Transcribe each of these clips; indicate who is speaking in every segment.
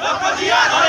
Speaker 1: Bapak
Speaker 2: Jian,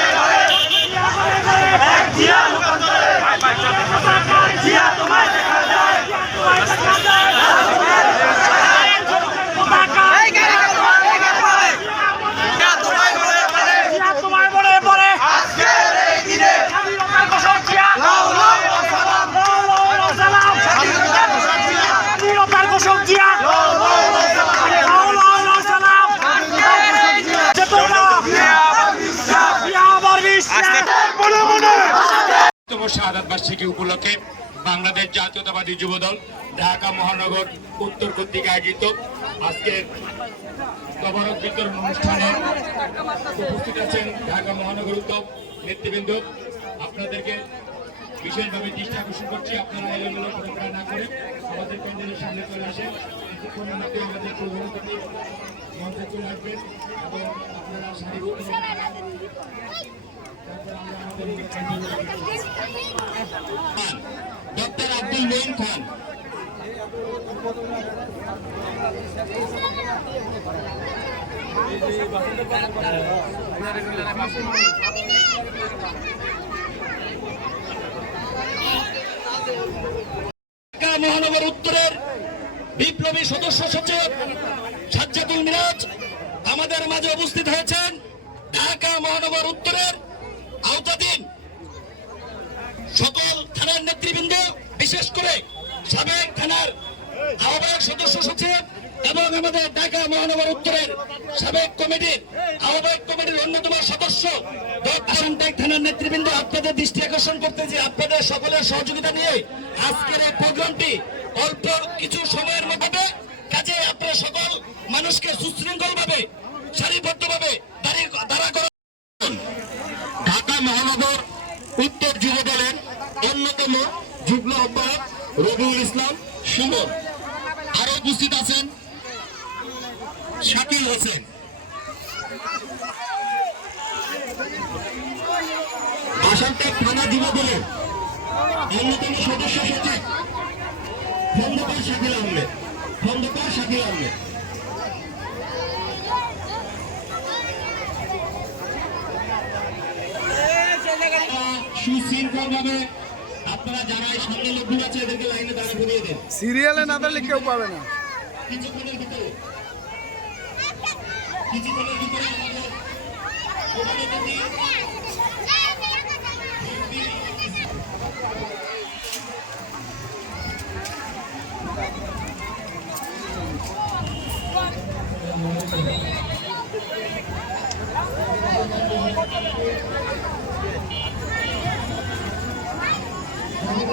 Speaker 2: শাহাদ বার্ষিকী উপলক্ষে বাংলাদেশ জাতীয়তাবাদী যুবদল ঢাকা মহানগর উত্তর কর্তৃক আয়োজিত আজকের তবরক বিতরণ অনুষ্ঠানে উপস্থিত আছেন ঢাকা মহানগর উত্তর নেতৃবৃন্দ। আপনাদেরকে বিশেষভাবে দৃষ্টি আকর্ষণ করছি, আপনারা এলোমেলো ঘোরাফেরা না করে আমাদের প্যান্ডেলের সামনে চলে আসেন আমাদের চলে আসবেন এবং আপনারা ডক্টর আব্দুল মঈন খান মহানগর উত্তরের বিপ্লবী সদস্য সচিব সাজ্জাদুল মিরাজ আমাদের মাঝে উপস্থিত হয়েছেন। ঢাকা মহানগর উত্তরের আওতাধীন। সকল থানার নেতৃবৃন্দ, বিশেষ করে সাবেক থানার আহ্বায়ক সদস্য সচিব এবং আমাদের ঢাকা মহানগর উত্তরের সাবেক কমিটির আহ্বায়ক কমিটির অন্যতম সদস্য আসামটাক থানার নেতৃবৃন্দ, আপনাদের দৃষ্টি আকর্ষণ করতে যে আপনাদের সকলের সহযোগিতা নিয়ে আজকের এই প্রোগ্রামটি অল্প কিছু সময়ের মধ্যে কাজে আপনারা সকল মানুষকে সুশৃঙ্খল ভাবে সারিবদ্ধভাবে দাঁড়িয়ে দাঁড়া করা ঢাকা মহানগর উত্তর যুব দলের অন্যতম যুগ্ম আহ্বায়ক রবিউল ইসলাম, সুমন। আরও উপস্থিত আছেন? শাকিল হোসেন। আসামটেক থানা যুব দলের অন্যতম সদস্য সচিব খন্দকার শাকিল আহমেদ। খন্দকার শাকিল আহমেদ। সুশৃঙ্খল ভাবে আপনারা যারা এই সামনে লোকগুলো আছে এদেরকে লাইনে দাঁড়া করিয়ে দেন।
Speaker 3: সিরিয়ালে না দিলে কেউ পাবে না।
Speaker 2: কিছুক্ষণের ভিতরে। কিছুক্ষণের ভিতরে আমাদের প্রধান অতিথি এই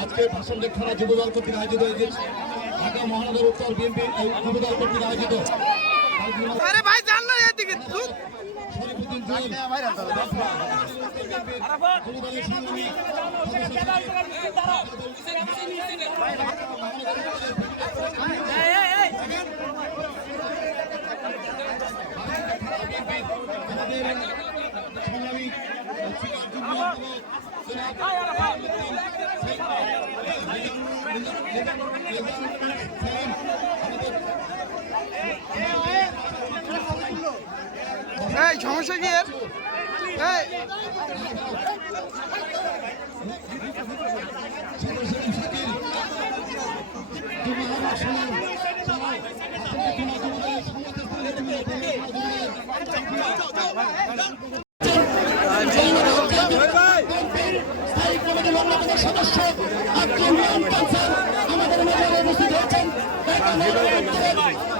Speaker 2: আজকে ভাষণ থানা যুবদল কর্তৃক আয়োজিত হয়েছে। ঢাকা মহানগর উত্তর বিএনপি যুবদল কর্তৃক আয়োজিত।
Speaker 3: আরে ভাই জান না এদিকে
Speaker 2: সংগ্রামী
Speaker 3: এই সমস্যা কি এর? এই।